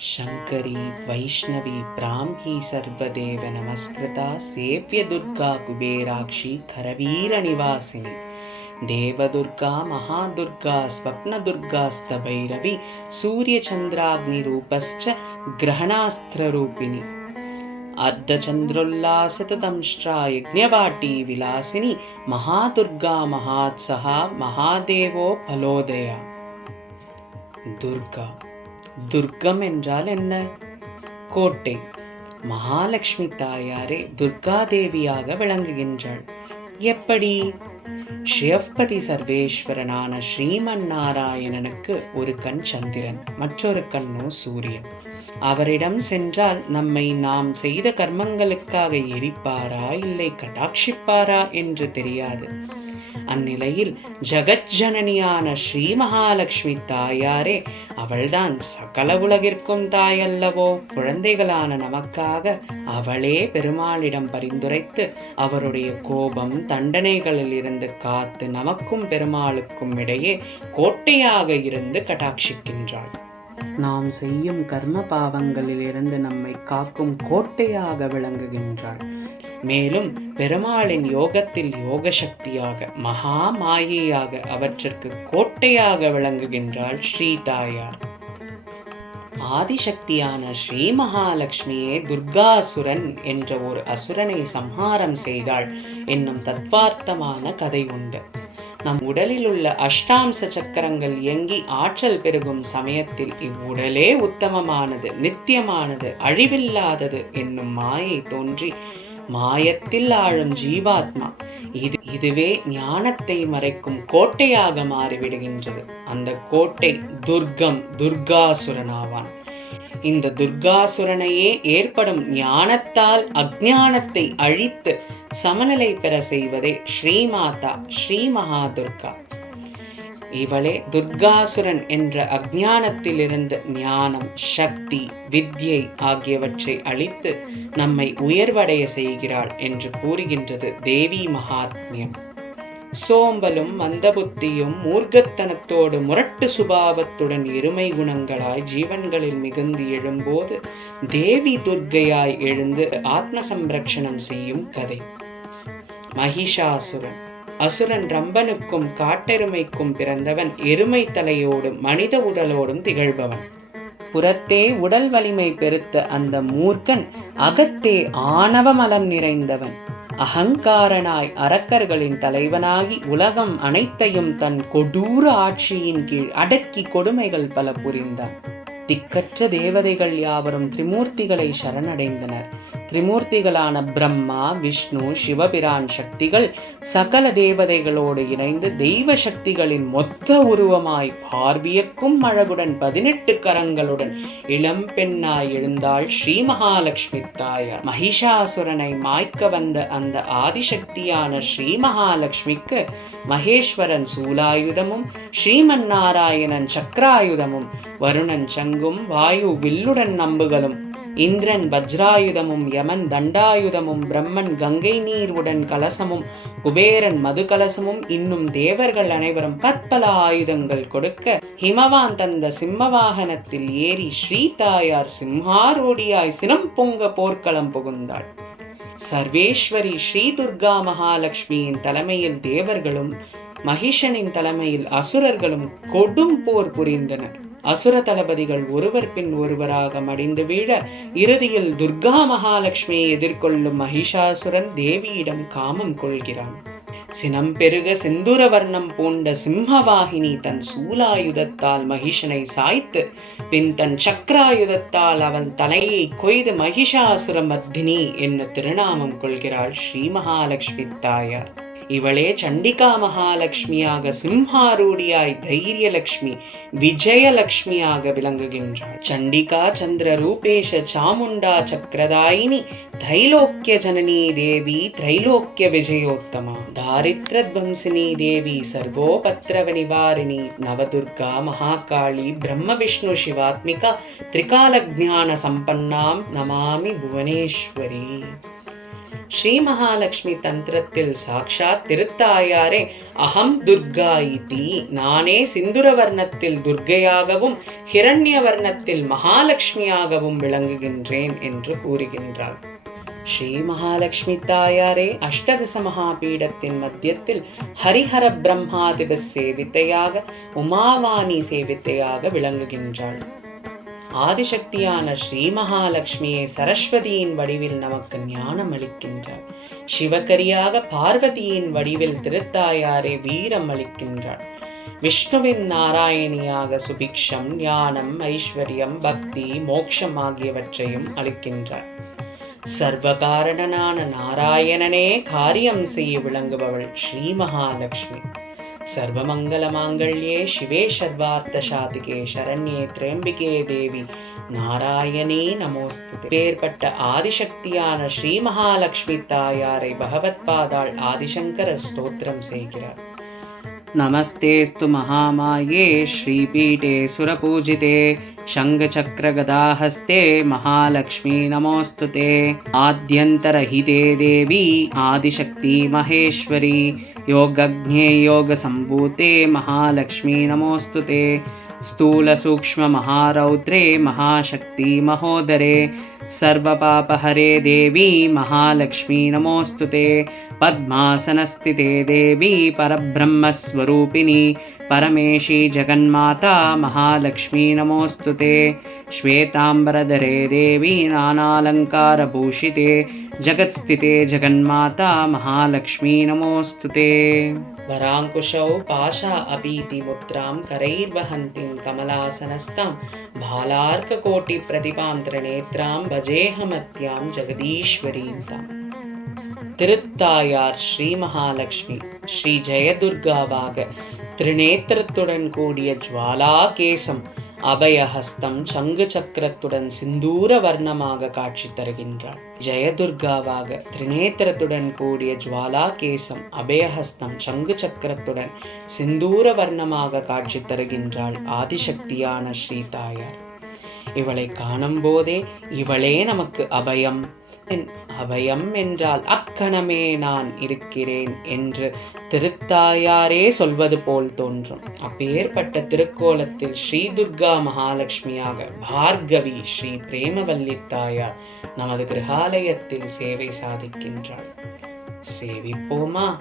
शङ्करी वैष्णवी ब्राह्मी सर्वदेव नमस्कृता सेव्यदुर्गा कुबेराक्षी करवीरनिवासिनि देवदुर्गा महादुर्गा स्वप्नदुर्गास्तभैरवि सूर्यचन्द्राग्निरूपश्च ग्रहणास्त्ररूपिणि। यज्ञवाटी यज्ञवाटीविलासिनि महादुर्गा महात्सहा महादेवो फलोदया। दुर्गा। துர்க்கம் என்றால் என்ன? கோட்டை. மகாலட்சுமி தாயாரே துர்காதேவியாக விளங்குகின்றாள். எப்படி? ஷியப்பதி சர்வேஸ்வரனான ஸ்ரீமன் நாராயணனுக்கு ஒரு கண் சந்திரன் மற்றொரு கண்ணோ சூரியன். அவரிடம் சென்றால் நம்மை நாம் செய்த கர்மங்களுக்காக எரிப்பாரா இல்லை கடாட்சிப்பாரா என்று தெரியாது. அந்நிலையில் ஜகஜனனியான ஸ்ரீ மகாலட்சுமி தாயாரே அவள்தான் சகல உலகிற்கும் தாயல்லவோ குழந்தைகளான நமக்காக அவளே பெருமாளிடம் பரிந்துரைத்து அவருடைய கோபம் தண்டனைகளில் இருந்து காத்து நமக்கும் பெருமாளுக்கும் இடையே கோட்டையாக இருந்து கடாட்சிக்கின்றாள் நாம் செய்யும் கர்ம பாவங்களிலிருந்து நம்மை காக்கும் கோட்டையாக விளங்குகின்றாள். மேலும் பெருமாளின் யோகத்தில் யோக சக்தியாக மகா மாயையாக அவற்றிற்கு கோட்டையாக விளங்குகின்றாள் ஸ்ரீ தாயார் ஆதிசக்தியான ஸ்ரீ மகாலட்சுமியே துர்காசுரன் என்ற ஒரு அசுரனை சம்ஹாரம் செய்தாள் என்னும் தத்வார்த்தமான கதை உண்டு. நம் உடலில் உள்ள அஷ்டாம்ச சக்கரங்கள் இயங்கி ஆற்றல் பெருகும் சமயத்தில் இவ்வுடலே உத்தமமானது நித்தியமானது அழிவில்லாதது என்னும் மாயை தோன்றி மாயத்தில் ஆழும் ஜீவாத்மா. இது இதுவே ஞானத்தை மறைக்கும் கோட்டையாக மாறிவிடுகின்றது. அந்த கோட்டை துர்க்கம் துர்காசுரனாவான். இந்த துர்காசுரனையே ஏற்படும் ஞானத்தால் அஜானத்தை அழித்து சமநிலை பெற செய்வதே ஸ்ரீமாதா ஸ்ரீ மகா துர்கா இவளே துர்காசுரன் என்ற அஜானத்திலிருந்து ஞானம் சக்தி வித்யை ஆகியவற்றை அளித்து நம்மை உயர்வடைய செய்கிறாள் என்று கூறுகின்றது தேவி மகாத்மியம். சோம்பலும் மந்தபுத்தியும் மூர்க்கத்தனத்தோடு முரட்டு சுபாவத்துடன் இருமை குணங்களாய் ஜீவன்களில் மிகுந்து எழும்போது தேவி துர்க்கையாய் எழுந்து ஆத்ம சம்ரக்ஷணம் செய்யும் கதை. மகிஷாசுரன். அசுரன் ரம்பனுக்கும் காட்டெருமைக்கும் பிறந்தவன் எருமை தலையோடும் மனித உடலோடும் திகழ்பவன். புறத்தே உடல் வலிமை பெருத்த அந்த மூர்க்கன் அகத்தே ஆணவமலம் நிறைந்தவன். அகங்காரனாய் அரக்கர்களின் தலைவனாகி உலகம் அனைத்தையும் தன் கொடூர ஆட்சியின் கீழ் அடக்கி கொடுமைகள் பல புரிந்தான். திக்கற்ற தேவதைகள் யாவரும் திரிமூர்த்திகளை சரணடைந்தனர். திரிமூர்த்திகளான பிரம்மா விஷ்ணு சிவபிரான் சக்திகள் சகல தேவதைகளோடு இணைந்து தெய்வ சக்திகளின் மொத்த உருவமாய் பார்வியக்கும் அழகுடன் பதினெட்டு கரங்களுடன் இளம் பெண்ணாய் எழுந்தாள் ஸ்ரீ மகாலட்சுமி தாயார். மகிஷாசுரனை மாய்க்க வந்த அந்த ஆதிசக்தியான ஸ்ரீ மகாலட்சுமிக்கு மகேஸ்வரன் சூலாயுதமும் ஸ்ரீமன் நாராயணன் சக்கராயுதமும் வருணன் சங்கும் வாயு வில்லுடன் நம்புகளும் இந்திரன் வஜ்ராயுதமும் யமன் தண்டாயுதமும் பிரம்மன் கங்கை நீர் உடன் கலசமும் குபேரன் மது கலசமும் இன்னும் தேவர்கள் அனைவரும் பற்பல ஆயுதங்கள் கொடுக்க ஹிமவான் தந்த சிம்ம வாகனத்தில் ஏறி ஸ்ரீதாயார் சிம்ஹாரோடியாய் சினம் பொங்க போர்க்களம் புகுந்தாள். சர்வேஸ்வரி ஸ்ரீ துர்கா மகாலட்சுமியின் தலைமையில் தேவர்களும் மகிஷனின் தலைமையில் அசுரர்களும் கொடும் போர் புரிந்தனர். அசுர தளபதிகள் ஒருவர் பின் ஒருவராக மடிந்து வீழ இறுதியில் துர்கா மகாலட்சுமியை எதிர்கொள்ளும் மகிஷாசுரன் தேவியிடம் காமம் கொள்கிறான். சினம் பெருக செந்துர வர்ணம் பூண்ட சிம்மவாகினி தன் சூலாயுதத்தால் மகிஷனை சாய்த்து பின் தன் சக்கராயுதத்தால் அவன் தலையை கொய்து மகிஷாசுர மத்தினி என்ன திருநாமம் கொள்கிறாள் ஸ்ரீ மகாலட்சுமி தாயார். ಇವಳೇ ಚಂಡಿಕಾ ಮಹಾಲಕ್ಷ್ಮಿಯಾಗ ಸಿಂಹಾರೂಢಿಯಾಯ್ ಧೈರ್ಯಲಕ್ಷ್ಮಿ ವಿಜಯಲಕ್ಷ್ಮಿಯಾಗ ವಿಳಂಗುಗಿಂಜಾಳ್ ಚಂಡಿಕಾ ಚಂದ್ರ ರೂಪೇಶ ಚಾಮುಂಡಾ ಚಕ್ರದಾಯಿನಿ ತ್ರೈಲೋಕ್ಯ ಜನನೀ ದೇವಿ ತ್ರೈಲೋಕ್ಯ ವಿಜಯೋತ್ತಮ ದಾರಿದ್ರ್ಯಧ್ವಂಸಿನಿ ದೇವಿ ಸರ್ವೋಪತ್ರವ ನಿವಾರಿಣಿ ನವದುರ್ಗಾ ಮಹಾಕಾಳಿ ಬ್ರಹ್ಮ ವಿಷ್ಣು ಶಿವಾತ್ಮಿಕ ತ್ರಿಕಾಲ ಜ್ಞಾನ ಸಂಪನ್ನಾಂ ನಮಾಮಿ ಭುವನೇಶ್ವರಿ ஸ்ரீ மகாலட்சுமி தந்திரத்தில் சாக்ஷாத் திருத்தாயாரே அகம் துர்கா இதி. நானே சிந்துர வர்ணத்தில் துர்கையாகவும் ஹிரண்ய வர்ணத்தில் மகாலட்சுமியாகவும் விளங்குகின்றேன் என்று கூறுகின்றார் ஸ்ரீ மகாலட்சுமி தாயாரே அஷ்டதச மகாபீடத்தின் மத்தியத்தில் ஹரிஹர பிரம்மாதிப சேவித்தையாக உமாவாணி சேவித்தையாக விளங்குகின்றாள். ஆதிசக்தியான ஸ்ரீ மகாலட்சுமியை சரஸ்வதியின் வடிவில் நமக்கு ஞானம் அளிக்கின்றாள் சிவகரியாக பார்வதியின் வடிவில் திருத்தாயாரே வீரம் அளிக்கின்றாள் விஷ்ணுவின் நாராயணியாக சுபிக்ஷம் ஞானம் ஐஸ்வர்யம் பக்தி மோக்ஷம் ஆகியவற்றையும் அளிக்கின்றார். சர்வகாரணனான நாராயணனே காரியம் செய்ய விளங்குபவள் ஸ்ரீ மகாலட்சுமி சர்வமங்கல மாங்கல்யே சிவே சர்வார்த்த சாதிகே சரண்யே திரம்பிகே தேவி நாராயணே நமோஸ்து பேர்பட்ட ஆதிசக்தியான ஸ்ரீ மகாலட்சுமி தாயாரை பகவத் பாதாள் ஆதிசங்கரர் ஸ்தோத்திரம் செய்கிறார் नमस्तेऽस्तु महामाये श्रीपीठे सुरपूजिते शङ्खचक्रगदाहस्ते महालक्ष्मी नमोऽस्तु ते। आद्यन्तरहिते देवी आदिशक्ति महेश्वरी। योगज्ञे योगसम्भूते महालक्ष्मी नमोऽस्तु ते स्थूलसूक्ष्ममहारौद्रे महाशक्ति महोदरे सर्वपापहरे देवी महालक्ष्मी नमोऽस्तु ते। पद्मासनस्थिते देवी परब्रह्मस्वरूपिणी परमेशी जगन्माता महालक्ष्मी नमोऽस्तु ते। श्वेताम्बरधरे देवी नानालङ्कारभूषिते जगत्स्थिते जगन्माता महालक्ष्मी नमोऽस्तु ते। वराङ्कुशौ पाशा अपीति मुद्रां करैर्वहन्तीं कमलासनस्तां भालार्ककोटिप्रतिभां त्रिनेत्रां भजेऽहमत्यां जगदीश्वरीं ताम् திருத்தாயார் ஸ்ரீ மகாலட்சுமி ஸ்ரீ ஜெயதுர்காவாக திரிநேத்திரத்துடன் கூடிய ஜுவாலா கேசம் அபயஹஸ்தம் சங்கு சக்கரத்துடன் சிந்தூர வர்ணமாக காட்சி தருகின்றாள் ஜெயதுர்காவாக திரிநேத்திரத்துடன் கூடிய ஜுவாலா கேசம் அபயஹஸ்தம் சங்கு சக்கரத்துடன் சிந்தூர வர்ணமாக காட்சி தருகின்றாள் ஆதிசக்தியான ஸ்ரீதாயார் தாயார். இவளை காணும் போதே இவளே நமக்கு அபயம். அபயம் என்றால் அக்கணமே நான் இருக்கிறேன் என்று திருத்தாயாரே சொல்வது போல் தோன்றும். அப்பேற்பட்ட திருக்கோலத்தில் ஸ்ரீ துர்கா மகாலட்சுமியாக பார்கவி ஸ்ரீ பிரேமவல்லி தாயார் நமது கிரகாலயத்தில் சேவை சாதிக்கின்றாள். சேவிப்போமா?